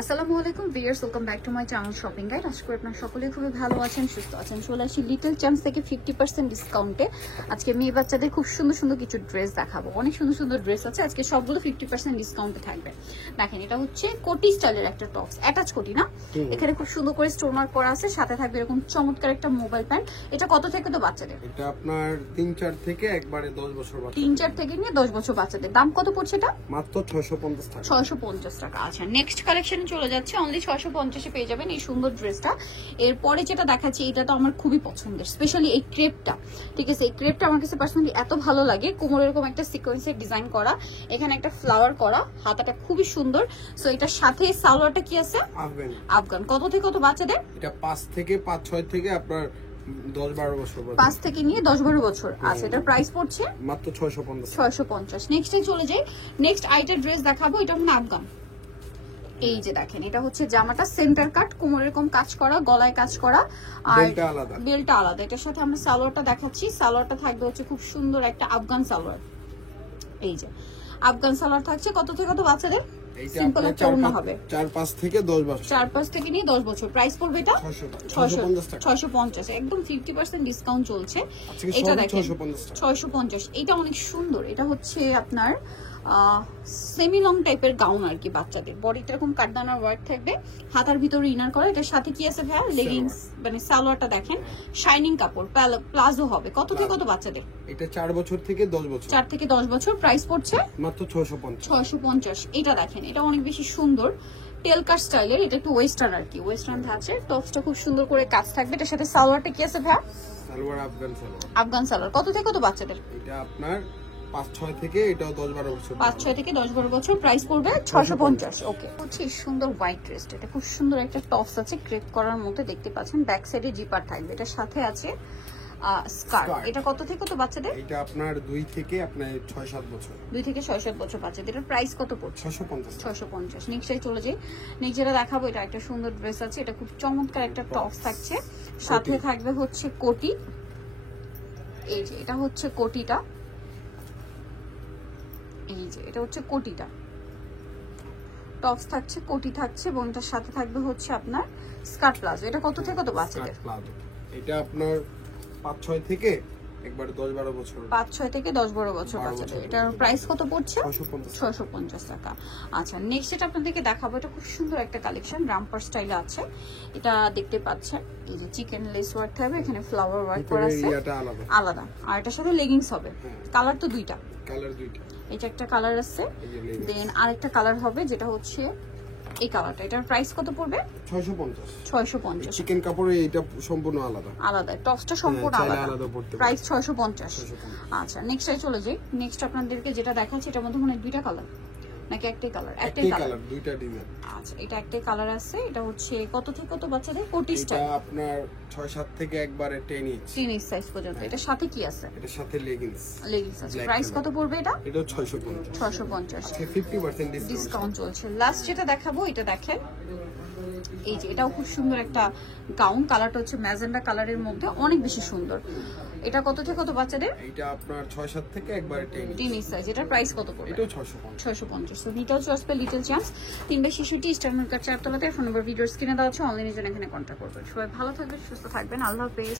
আসসালামু আলাইকুম viewers, welcome back to my channel shopping guide. আশা করি আপনারা সকলেই খুবই ভালো আছেন, সুস্থ আছেন। চলে আসি লিটল চ্যাম্প থেকে 50% ডিসকাউন্টে। আজকে মেয়ে বাচ্চাদের খুব সুন্দর সুন্দর কিছু ড্রেস দেখাবো। অনেক সুন্দর সুন্দর ড্রেস আছে, আজকে সবগুলো 50% ডিসকাউন্টে থাকবে। দেখেন, এটা হচ্ছে কোটি স্টাইলের একটা টপস, অ্যাটাচ কোটি না, এখানে খুব সুন্দর করে স্টোন ওয়ার্ক করা আছে, সাথে থাকবে এরকম চমৎকার একটা মোবাইল প্যান্ট। এটা কত থেকে তো বাচ্চাদের? এটা আপনার 3-4 থেকে একবারে 10 বছর বাচ্চা, 3-4 থেকে নিয়ে 10 বছর বাচ্চাদের। দাম কত পড়ছে এটা? মাত্র 650 টাকা। 650 টাকা। আচ্ছা, নেক্সট কালেকশনে চলে যাচ্ছে। অনলি 650 পেয়ে যাবেন এই সুন্দর ড্রেসটা। এরপরে যেটা দেখাচ্ছি, এটা তো আমার খুবই পছন্দের, স্পেশালি এই ক্রেপটা। ঠিক আছে, এই ক্রেপটা আমার কাছে পার্সোনালি এত ভালো লাগে। কোমরে এরকম একটা সিকোয়েন্সের ডিজাইন করা, এখানে একটা ফ্লাওয়ার করা, হাতাটা খুবই সুন্দর। সো এটার সাথে সালোয়ারটা কি আছে? আফগান। আফগান। কত থেকে কত বাচ্চাদের? এটা 5-6 থেকে আপনার 10-12 বছর, 5 থেকে নিয়ে 10-12 বছর। আচ্ছা, এটার প্রাইস পড়ছে মাত্র 650। 650। নেক্সটে চলে যাই। নেক্সট আইটেম ড্রেস দেখাবো, এটা হচ্ছে আফগান। এই যে দেখেন, এটা হচ্ছে জামাটা সেন্টার কাট, কোমরে এরকম কাজ করা, গলায় কাজ করা, আর বেলটা আলাদা। এটার সাথে আমরা সালোয়ারটা দেখাচ্ছি। সালোয়ারটা থাকবে হচ্ছে খুব সুন্দর একটা আফগান সালোয়ার। এই যে আফগান সালোয়ার থাকছে। কত থেকে কত বাচ্চাদের? সিম্পল একটা ওড়না হবে। 4-5 থেকে 10 বছর, 4-5 থেকে নিয়ে 10 বছর। প্রাইস পড়বে এটা 650। একদম 50% ডিসকাউন্ট চলছে। এটা দেখেন 650। এটা অনেক সুন্দর। এটা হচ্ছে আপনার সেমি লং টাইপের গাউন আর কি, বাচ্চাদের। বডিতে এরকম কাটদানার ওয়ার্ক থাকবে, হাতার ভিতরে ইনার করা। এটার সাথে কি আছে ভাইয়া? লেগিংস, মানে সালোয়ারটা দেখেন শাইনিং কাপড়, প্লাজো হবে। কত থেকে কত বাচ্চাদের? এটা 4 বছর থেকে 10 বছর, 4 থেকে 10 বছর। প্রাইস পড়ছে মাত্র 650। এটা দেখেন, এটা অনেক বেশি সুন্দর, টেল কাট স্টাইলের। এটা একটু ওয়েস্টার্ন আর কি, ওয়েস্টার্ন আছে। টপসটা খুব সুন্দর করে কাজ থাকবে। এটার সাথে সালোয়ারটা কি আছে ভাইয়া? সালোয়ার আফগান সালোয়ার। আফগান সালোয়ার। কত থেকে কত বাচ্চাদের? এটা আপনার 5-6 থেকে, এটাও 10-12 বছর, 5-6 থেকে 10-12 বছর। প্রাইস পড়বে 650। ওকে, হচ্ছে সুন্দর হোয়াইট ড্রেস। এটা খুব সুন্দর একটা টপস আছে, ক্রেপ করার মধ্যে দেখতে পাচ্ছেন। ব্যাক সাইডে জিপার থাকবে, এটার সাথে আছে স্কার্ট। এটা কত থেকে কত বাচ্চাদের? এটা আপনার 2 থেকে আপনার 6-7 বছর, 2 থেকে 6-7 বছর বাচ্চাদের। এটার প্রাইস কত পড়ছে? 650। নেক্সটে চলে যাই। নেক্সট যেটা দেখাবো, এটা একটা সুন্দর ড্রেস আছে। এটা খুব চমৎকার একটা টপস থাকছে, সাথে থাকবে হচ্ছে কোটি। এই যে এটা হচ্ছে কোটিটা, এই যে এটা হচ্ছে কোটিটা। টপস থাকছে, কোটি থাকছে, এবং এটার সাথে থাকবে হচ্ছে আপনার স্কার্ট প্লাজো। এটা কত থেকে কত বাচ্চাদের? এটা আপনার 5-6 থেকে একবারে 10-12 বছর, 5-6 থেকে 10-12 বছর বাচ্চাদের। এটার প্রাইস কত পড়ছে? 650 টাকা। আচ্ছা, নেক্সট এটা আপনাদেরকে দেখাবো। এটা খুব সুন্দর একটা কালেকশন, রামপার স্টাইলে আছে। এটা দেখতে পাচ্ছেন, এই যে চিকেন লেস ওয়ার্ক থাকবে, এখানে ফ্লাওয়ার ওয়ার্ক করা আছে আলাদা। আর এটার সাথে লেগিংস হবে। কালার তো দুইটা, এটা একটা কালার আছে, দেন আরেকটা কালার হবে যেটা হচ্ছে এই কালারটা। এটার প্রাইস কত পড়বে? 650। চিকেন কাপড়ে এটা সম্পূর্ণ আলাদা, টপসটা সম্পূর্ণ আলাদা। প্রাইস 650। আচ্ছা, নেক্সটে চলে যাই। নেক্সট আপনাদেরকে যেটা দেখাচ্ছি, এটার মধ্যে মনে হয় দুইটা কালার নাকি একটাই কালার? একটাই কালার, দুইটা ডিজাইন। আচ্ছা, এটা একটাই কালার আছে। এটা হচ্ছে কত থেকে কত বাচ্চাদের? কোটি স্টাইল। এটা আপনার 6-7 থেকে একবারে 10 ইঞ্চ সাইজ পর্যন্ত। এটার সাথে কি আছে? এটার সাথে লেগিংস আছে। প্রাইস কত পড়বে এটা? এটা 650। আজকে 50% ডিসকাউন্ট চলছে। লাস্ট যেটা দেখাবো, এটা দেখেন, এই যে এটাও খুব সুন্দর একটা গাউন। কালারটা হচ্ছে ম্যাজেন্ডা কালারের মধ্যে, অনেক বেশি সুন্দর। এটা কত থেকে কত বাচ্চাদের? এটা আপনার 6-7 থেকে একবারে 10 ইঞ্চ সাইজ। এটার প্রাইস কত পড়বে? এটা 650। সো ডিটেইলস আসবে লিটল চ্যাম্পস, 362 ইস্টার্ন মার্কেট 4 তলাতে। ফোন নাম্বার ভিডিওর স্ক্রিনে দেওয়া আছে, অনলাইনে জন্য এখানে কন্টাক্ট করবেন। সবাই ভালো থাকবেন, সুস্থ থাকবেন। আল্লাহ হাফেজ।